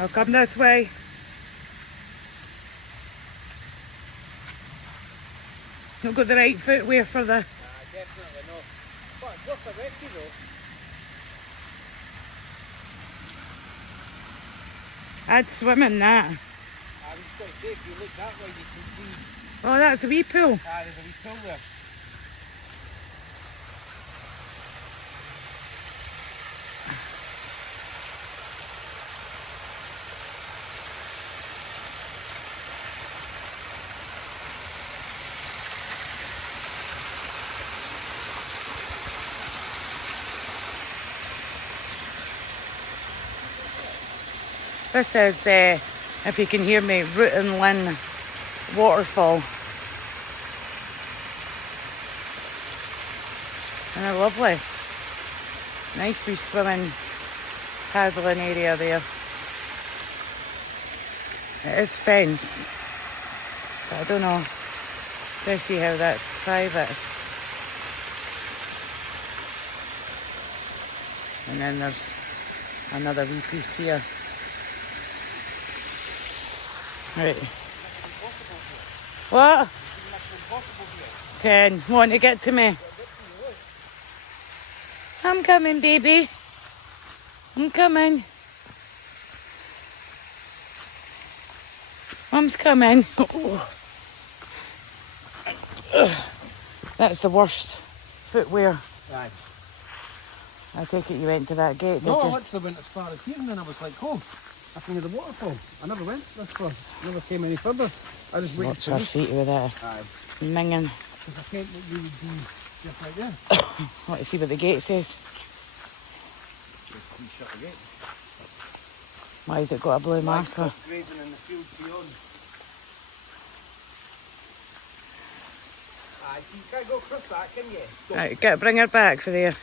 I'll come this way. Not got the right footwear for this. Definitely not. But it's worth a rescue though. I'd swim in that. I was going to say, if you look that way, you can see. Oh, that's a wee pool. There's a wee pool there. This is, if you can hear me, Routin Linn Waterfall. And they're lovely. Nice wee swimming, paddling area there. It is fenced. But I don't know. Let's see how that's private. And then there's another wee piece here. Right. What? Ken, want to get to me? I'm coming, baby. I'm coming. Mum's coming. Oh. That's the worst footwear. Aye. I take it you went to that gate, did No, you? I literally went as far as here and then I was like, oh, I can hear the waterfall. I never went this far. Never came any further. I just waited Watch for her this. feet with that Aye. minging. Because I think that you would be just like this. Let's see what the gate says. Just shut the gate. Why has it got a blue marker? Livestock grazing in the fields beyond. Aye, so you can't go across that, can you? Go. Right, bring her back for there.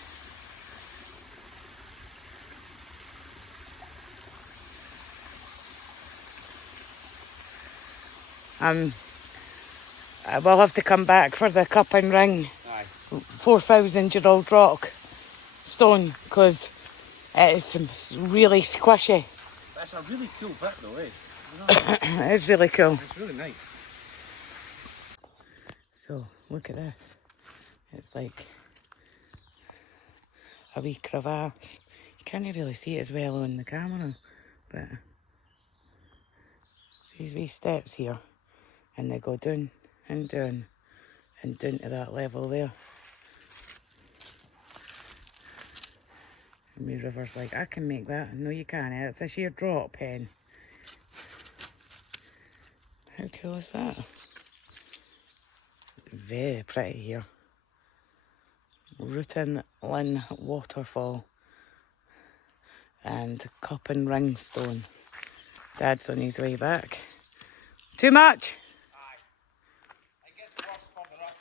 I will have to come back for the cup and ring. Aye. 4,000-year-old rock stone, because it is really squishy. That's a really cool bit though, eh? It is really cool. It's really nice. So, look at this. It's like a wee crevasse. You can't really see it as well on the camera, but see these wee steps here, and they go down and down and down to that level there. And my river's like, I can make that. No, you can't. It's a sheer drop, Pen. How cool is that? Very pretty here. Routin Linn Waterfall and cup and ring stone. Dad's on his way back. Too much? Aye. It gets worse further up.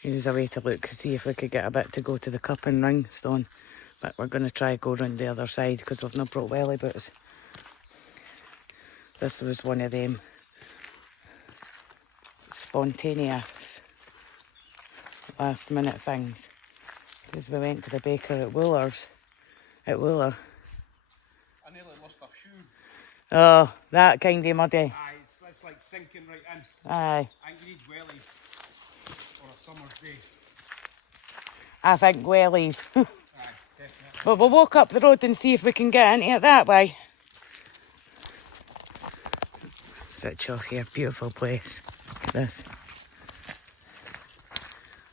Here's a way to look, see if we could get a bit to go to the cup and ring stone. But we're going to try go round the other side because we've not brought welly boots. This was one of them spontaneous last minute things. Because we went to the baker at Wooler. I nearly lost a shoe. Oh, that kind of muddy. Aye, it's like sinking right in. Aye. I think you need wellies for a summer's day. I think wellies. Aye, definitely. But we'll walk up the road and see if we can get into it that way. Switch off here, beautiful place. Look at this.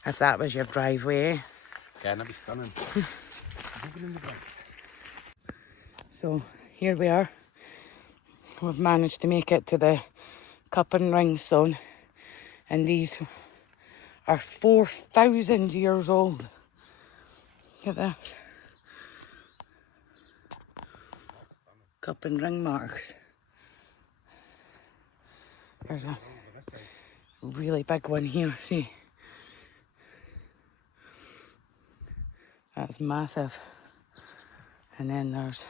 If that was your driveway. Yeah, that'd be stunning. So here we are. We've managed to make it to the cup and ring stone. And these are 4,000 years old. Look at this. Cup and ring marks. There's a really big one here, see? That's massive. And then there's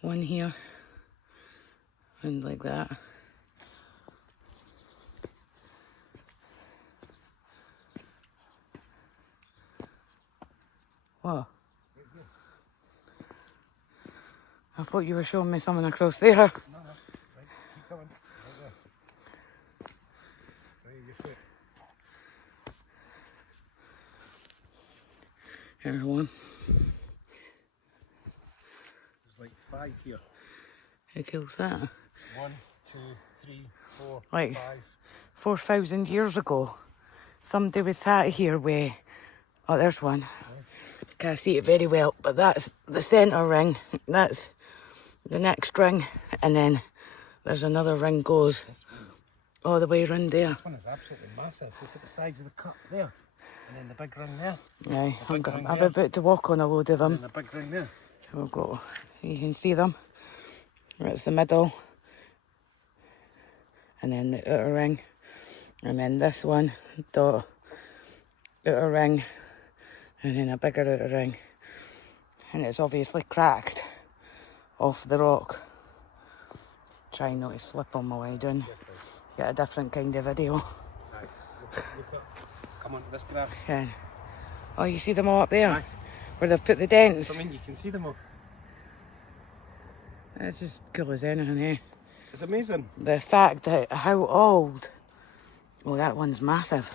one here, and like that. Whoa. I thought you were showing me something across there. No, right, keep coming. Right there. Right, your foot. Here's one. There's like 5 here. How cool's that? 1, 2, 3, 4, Like 5. 4,000 years ago, somebody was sat here with... Oh, there's one. Can't see it very well, but that's the centre ring. That's the next ring. And then there's another ring goes all the way around there. This one is absolutely massive. Look at the size of the cup there. And then the big ring there. Yeah, I'm there. about to walk on a load of them. And the big ring there. We'll go. You can see them. That's the middle. And then the outer ring. And then this one, dot, outer ring. And then a bigger outer ring. And it's obviously cracked off the rock. Trying not to slip on my way down. Get a different kind of video. Right, look up. Come on to this grass. Yeah. Oh, you see them all up there? Aye. Where they've put the dents? I mean, you can see them all. That's just cool as anything, eh? It's amazing. The fact that how old... Oh, that one's massive.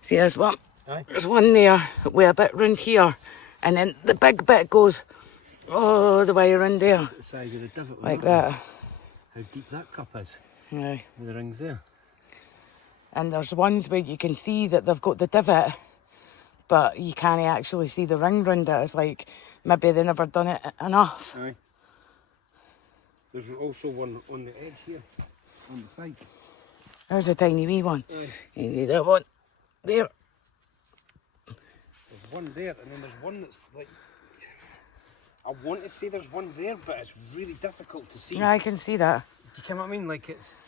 See, there's one. Aye. There's one there with a bit round here. And then the big bit goes all the way around there. The size of the divot. Like that. How deep that cup is. Yeah. With the rings there. And there's ones where you can see that they've got the divot, but you can't actually see the ring round it. It's like maybe they never done it enough. Aye. There's also one on the edge here, on the side. There's a tiny wee one. Aye. You see that one there? There's one there, and then there's one that's like... I want to say there's one there, but it's really difficult to see. Yeah, I can see that. Do you know what I mean? Like, it's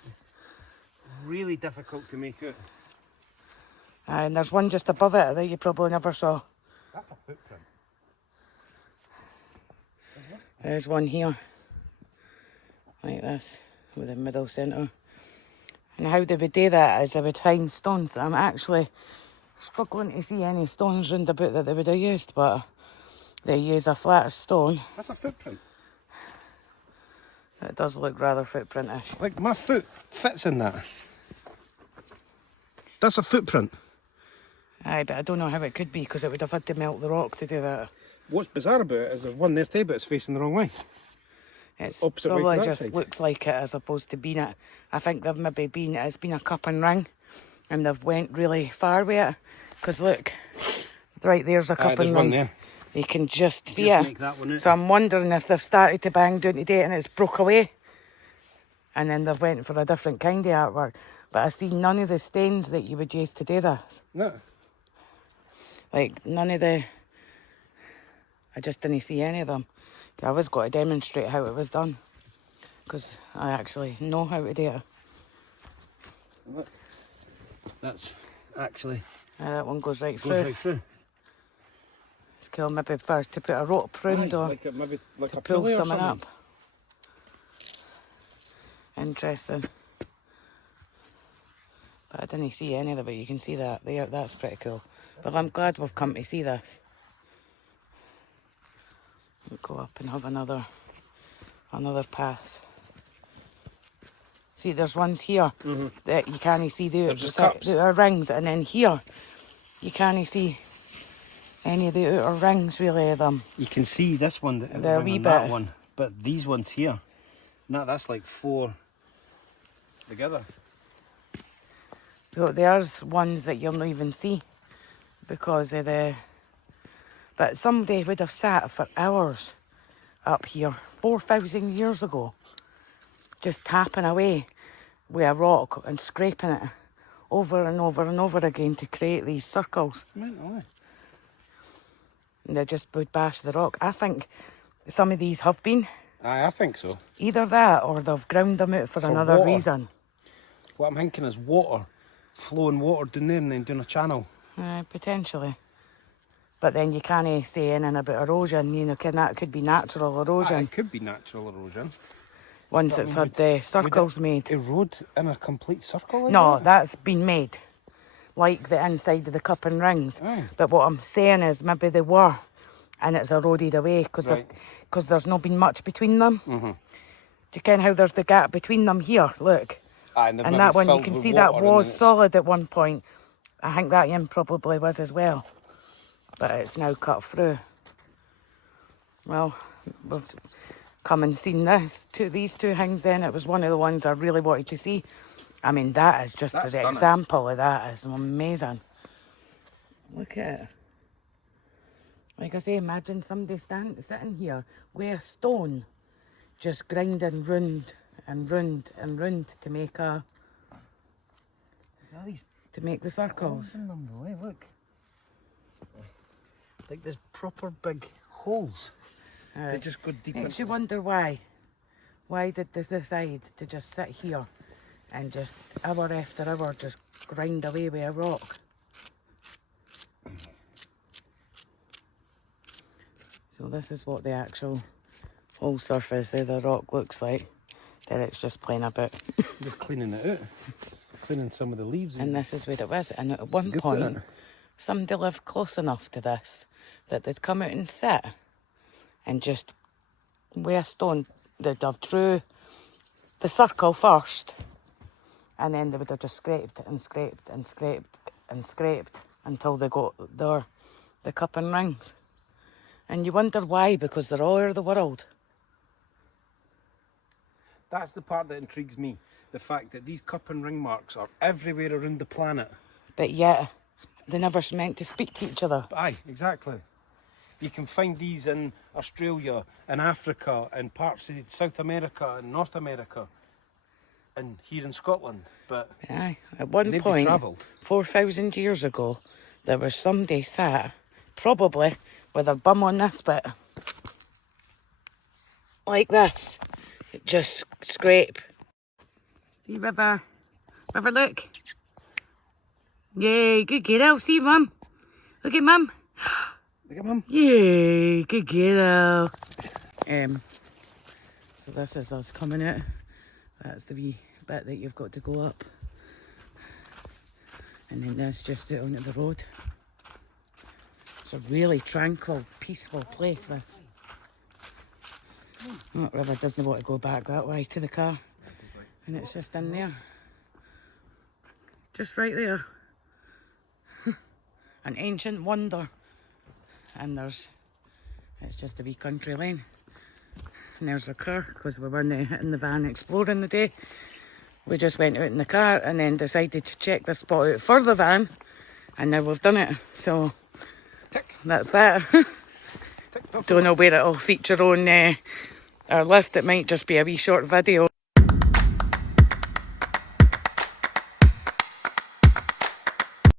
really difficult to make out. And there's one just above it that you probably never saw. That's a footprint. There's one here. Like this, with the middle centre. And how they would do that is they would find stones. I'm actually struggling to see any stones round about that they would have used, but they use a flat stone. That's a footprint. It does look rather footprintish. Like, my foot fits in that. That's a footprint. Aye, but I don't know how it could be because it would have had to melt the rock to do that. What's bizarre about it is there's one there too, but it's facing the wrong way. It's Opposite way to probably that just side. looks like it as opposed to being it. I think they've maybe been, it's been a cup and ring and they've went really far with it. Because look, right there's a cup there's and one ring. there. You can just see Just it. make that one out. So I'm wondering if they've started to bang down today and it's broke away. And then they've went for a different kind of artwork. But I see none of the stains that you would use to do this. No. Like none of the... I just didn't see any of them. I was going to demonstrate how it was done. Because I actually know how to do it. Look. That's actually... That one goes right goes through. right through. It's cool maybe first to put a rope round or like maybe like to a pull pulley or something something. up. Interesting. But I didn't see any of it, but you can see that there. That's pretty cool. Well, I'm glad we've come to see this. We'll go up and have another pass. See, there's ones here that you can't see They're just cups. the outer rings, and then here you can't see any of the outer rings really of them. You can see this one, They're a wee that bit. one, but these ones here, that's like 4 together. So there's ones that you'll not even see because of the... But somebody would have sat for hours up here 4,000 years ago just tapping away with a rock and scraping it over and over and over again to create these circles. Mental, And they just would bash the rock. I think some of these have been aye, I think so. either that or they've ground them out for another water. reason. What I'm thinking is water, flowing water down there and then doing a channel. Potentially. But then you can't say anything about erosion, you know, that could be natural erosion. It could be natural erosion. Once it's had the circles made. Erode in a complete circle like No, that? that's been made. Like the inside of the cup and rings. Aye. But what I'm saying is maybe they were and it's eroded away because Right. because there's not been much between them. Do you ken how there's the gap between them here? Look. And that one, you can see that was solid at one point. I think that one probably was as well. But it's now cut through. Well, we've come and seen these two things then. It was one of the ones I really wanted to see. I mean, that is just the example of that is amazing. Look at it. Like I say, imagine somebody sitting here with a stone, just grinding round and round and round to make the circles. In them though, eh? Look. Like there's proper big holes. They just go deep. Makes you wonder why. Why did they decide to just sit here and just hour after hour just grind away with a rock? So this is what the actual whole surface of the rock looks like. There it's just playing a bit. Just cleaning it out. Cleaning some of the leaves. And this is where it was. And at one point, somebody lived close enough to this that they'd come out and sit and just with a stone, they'd have drew the circle first, and then they would have just scraped and scraped and scraped and scraped until they got the cup and rings. And you wonder why, because they're all over the world. That's the part that intrigues me. The fact that these cup and ring marks are everywhere around the planet. But yet, they never meant to speak to each other. Aye, exactly. You can find these in Australia, in Africa, in parts of South America and North America, and here in Scotland. But aye, at one point, 4,000 years ago, there was somebody sat, probably with their bum on this bit, like this, just scrape. See, River, look. Yay, good girl. See, Mum. Look at Mum. Look at Mum. Yay, good girl. So this is us coming out. That's the wee bit that you've got to go up. And then that's just out onto the road. It's a really tranquil, peaceful place, this. Oh, River doesn't want to go back that way to the car. And it's just in there. Just right there. An ancient wonder. And it's just a wee country lane. And there's our car, because we were in the van exploring the day. We just went out in the car and then decided to check this spot out for the van. And now we've done it. So that's that. Don't know where it'll feature on our list. It might just be a wee short video.